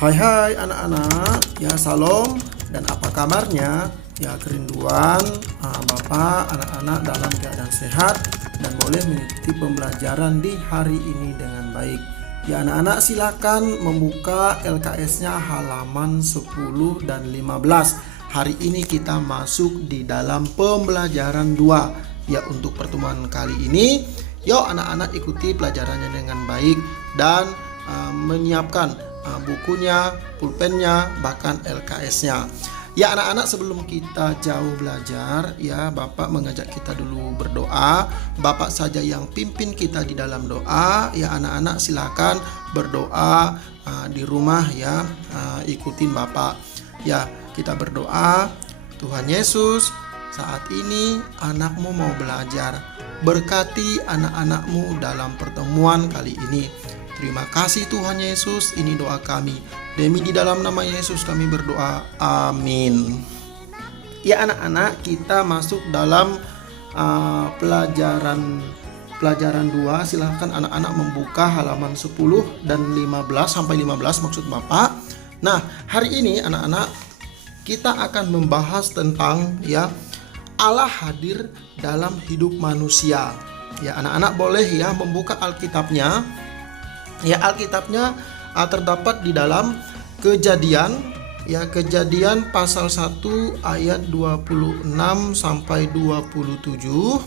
Hai anak-anak, ya salam dan apa kabarnya? Ya kerinduan Bapak, anak-anak dalam keadaan sehat dan boleh mengikuti pembelajaran di hari ini dengan baik. Ya anak-anak silakan membuka LKS-nya halaman 10 dan 15. Hari ini kita masuk di dalam pembelajaran 2. Ya untuk pertemuan kali ini, yuk anak-anak ikuti pelajarannya dengan baik dan menyiapkan bukunya, pulpennya, bahkan LKS-nya. Ya anak-anak, sebelum kita jauh belajar, ya Bapak mengajak kita dulu berdoa. Bapak saja yang pimpin kita di dalam doa. Ya anak-anak silakan berdoa di rumah ya, ikutin Bapak. Ya kita berdoa. Tuhan Yesus, saat ini anakmu mau belajar. Berkati anak-anakmu dalam pertemuan kali ini. Terima kasih Tuhan Yesus, ini doa kami. Demi di dalam nama Yesus kami berdoa, amin. Ya anak-anak, kita masuk dalam pelajaran 2. Silahkan anak-anak membuka halaman 10 dan 15 sampai 15 maksud Bapak. Nah, hari ini anak-anak kita akan membahas tentang ya Allah hadir dalam hidup manusia. Ya anak-anak boleh ya membuka Alkitabnya. Ya Alkitabnya terdapat di dalam Kejadian ya, Kejadian pasal 1 ayat 26 sampai 27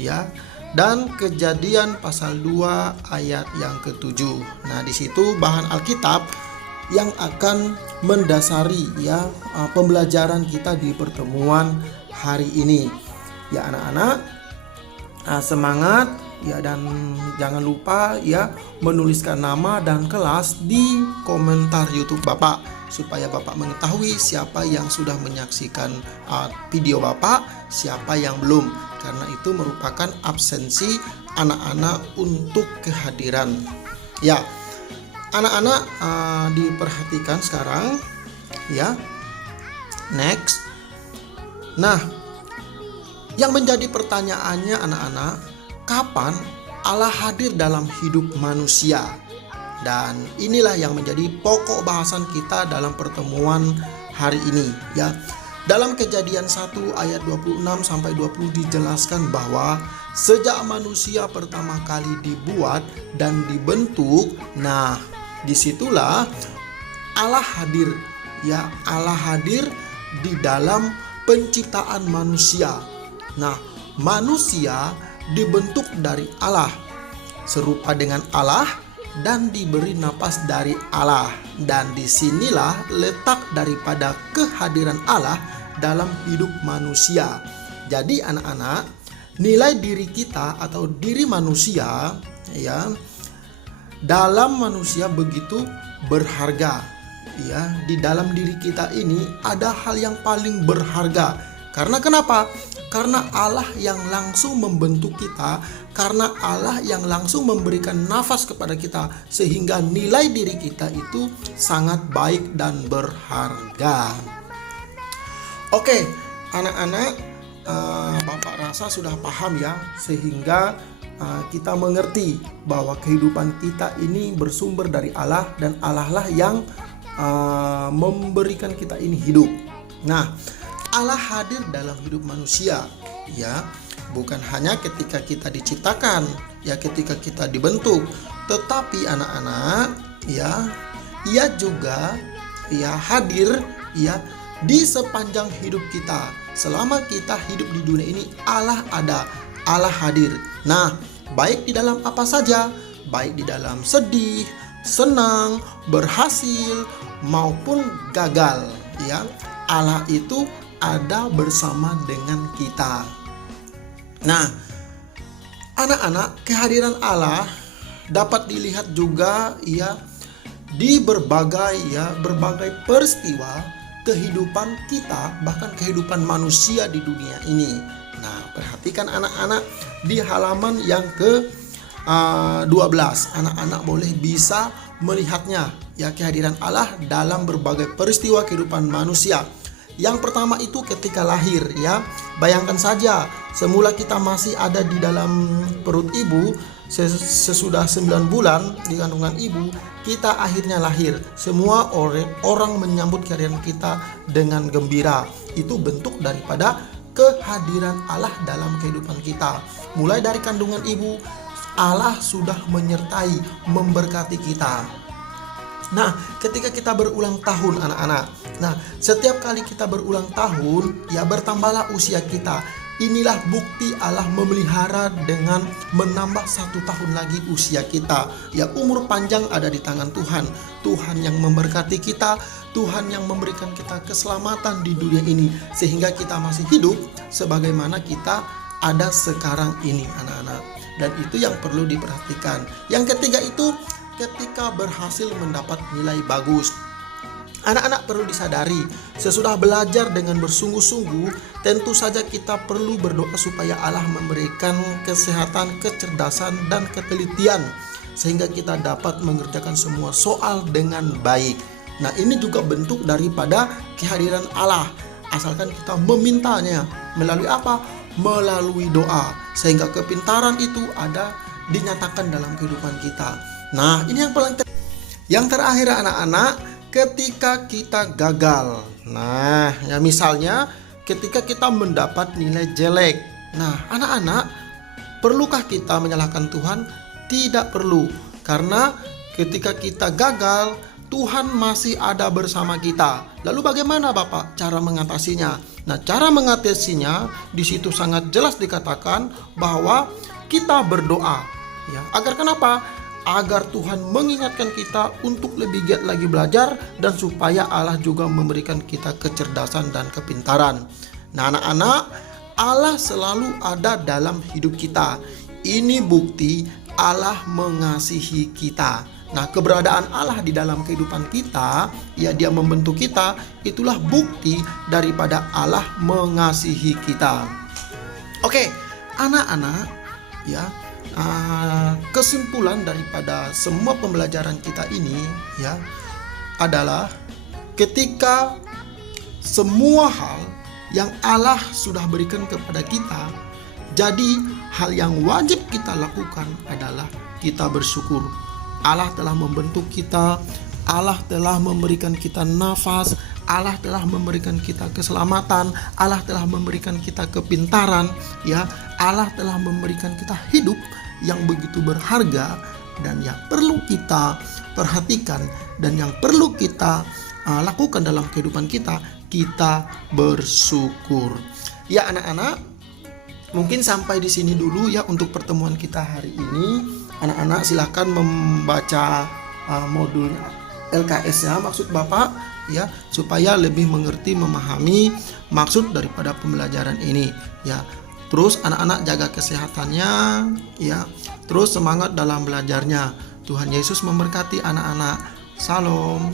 ya, dan Kejadian pasal 2 ayat yang ke-7. Nah, di situ bahan Alkitab yang akan mendasari ya pembelajaran kita di pertemuan hari ini. Ya anak-anak, semangat ya, dan jangan lupa ya menuliskan nama dan kelas di komentar YouTube Bapak supaya Bapak mengetahui siapa yang sudah menyaksikan video Bapak, siapa yang belum, karena itu merupakan absensi anak-anak untuk kehadiran. Ya anak-anak, diperhatikan sekarang ya. Next. Nah, yang menjadi pertanyaannya anak-anak, kapan Allah hadir dalam hidup manusia? Dan inilah yang menjadi pokok bahasan kita dalam pertemuan hari ini ya. Dalam Kejadian 1 ayat 26 sampai 20 dijelaskan bahwa sejak manusia pertama kali dibuat dan dibentuk, nah disitulah Allah hadir ya. Allah hadir di dalam penciptaan manusia. Nah, manusia dibentuk dari Allah, serupa dengan Allah dan diberi napas dari Allah. Dan disinilah letak daripada kehadiran Allah dalam hidup manusia. Jadi anak-anak, nilai diri kita atau diri manusia ya, dalam manusia begitu berharga ya. Di dalam diri kita ini ada hal yang paling berharga. Karena kenapa? Karena Allah yang langsung membentuk kita, karena Allah yang langsung memberikan nafas kepada kita, sehingga nilai diri kita itu sangat baik dan berharga. Oke, anak-anak, Bapak rasa sudah paham ya, sehingga kita mengerti bahwa kehidupan kita ini bersumber dari Allah, dan Allah lah yang memberikan kita ini hidup. Nah, Allah hadir dalam hidup manusia ya, bukan hanya ketika kita diciptakan ya, ketika kita dibentuk, tetapi anak-anak ya, Ia juga ya hadir ya di sepanjang hidup kita. Selama kita hidup di dunia ini, Allah ada, Allah hadir. Nah, baik di dalam apa saja, baik di dalam sedih, senang, berhasil maupun gagal ya, Allah itu ada bersama dengan kita. Nah, anak-anak, kehadiran Allah dapat dilihat juga ya di berbagai peristiwa kehidupan kita, bahkan kehidupan manusia di dunia ini. Nah, perhatikan anak-anak di halaman yang ke-12. Anak-anak boleh bisa melihatnya ya, kehadiran Allah dalam berbagai peristiwa kehidupan manusia. Yang pertama itu ketika lahir ya. Bayangkan saja, semula kita masih ada di dalam perut ibu, sesudah 9 bulan di kandungan ibu, kita akhirnya lahir. Semua orang menyambut kehadiran kita dengan gembira. Itu bentuk daripada kehadiran Allah dalam kehidupan kita. Mulai dari kandungan ibu, Allah sudah menyertai, memberkati kita. Nah, ketika kita berulang tahun anak-anak, nah setiap kali kita berulang tahun, ya bertambahlah usia kita. Inilah bukti Allah memelihara dengan menambah 1 tahun lagi usia kita. Ya, umur panjang ada di tangan Tuhan. Tuhan yang memberkati kita, Tuhan yang memberikan kita keselamatan di dunia ini, sehingga kita masih hidup sebagaimana kita ada sekarang ini anak-anak. Dan itu yang perlu diperhatikan. Yang ketiga itu ketika berhasil mendapat nilai bagus. Anak-anak perlu disadari, sesudah belajar dengan bersungguh-sungguh, tentu saja kita perlu berdoa supaya Allah memberikan kesehatan, kecerdasan, dan ketelitian, sehingga kita dapat mengerjakan semua soal dengan baik. Nah, ini juga bentuk daripada kehadiran Allah, asalkan kita memintanya. Melalui apa? Melalui doa, sehingga kepintaran itu ada dinyatakan dalam kehidupan kita. Nah, ini yang terakhir anak-anak, ketika kita gagal. Nah, ya misalnya ketika kita mendapat nilai jelek. Nah, anak-anak, perlukah kita menyalahkan Tuhan? Tidak perlu. Karena ketika kita gagal, Tuhan masih ada bersama kita. Lalu bagaimana Bapak cara mengatasinya? Nah, cara mengatasinya di situ sangat jelas dikatakan bahwa kita berdoa. Ya, agar kenapa? Agar Tuhan mengingatkan kita untuk lebih giat lagi belajar, dan supaya Allah juga memberikan kita kecerdasan dan kepintaran. Nah anak-anak, Allah selalu ada dalam hidup kita. Ini bukti Allah mengasihi kita. Nah, keberadaan Allah di dalam kehidupan kita, ya Dia membentuk kita, itulah bukti daripada Allah mengasihi kita. Oke, anak-anak, ya, kesimpulan daripada semua pembelajaran kita ini ya adalah ketika semua hal yang Allah sudah berikan kepada kita, jadi hal yang wajib kita lakukan adalah kita bersyukur. Allah telah membentuk kita, Allah telah memberikan kita nafas, Allah telah memberikan kita keselamatan, Allah telah memberikan kita kepintaran, ya. Allah telah memberikan kita hidup yang begitu berharga, dan yang perlu kita perhatikan dan yang perlu kita lakukan dalam kehidupan kita, kita bersyukur. Ya anak-anak, mungkin sampai di sini dulu ya untuk pertemuan kita hari ini. Anak-anak silahkan membaca modul LKS-nya, maksud Bapak ya, supaya lebih mengerti, memahami maksud daripada pembelajaran ini ya. Terus anak-anak jaga kesehatannya ya. Terus semangat dalam belajarnya. Tuhan Yesus memberkati anak-anak. Salam.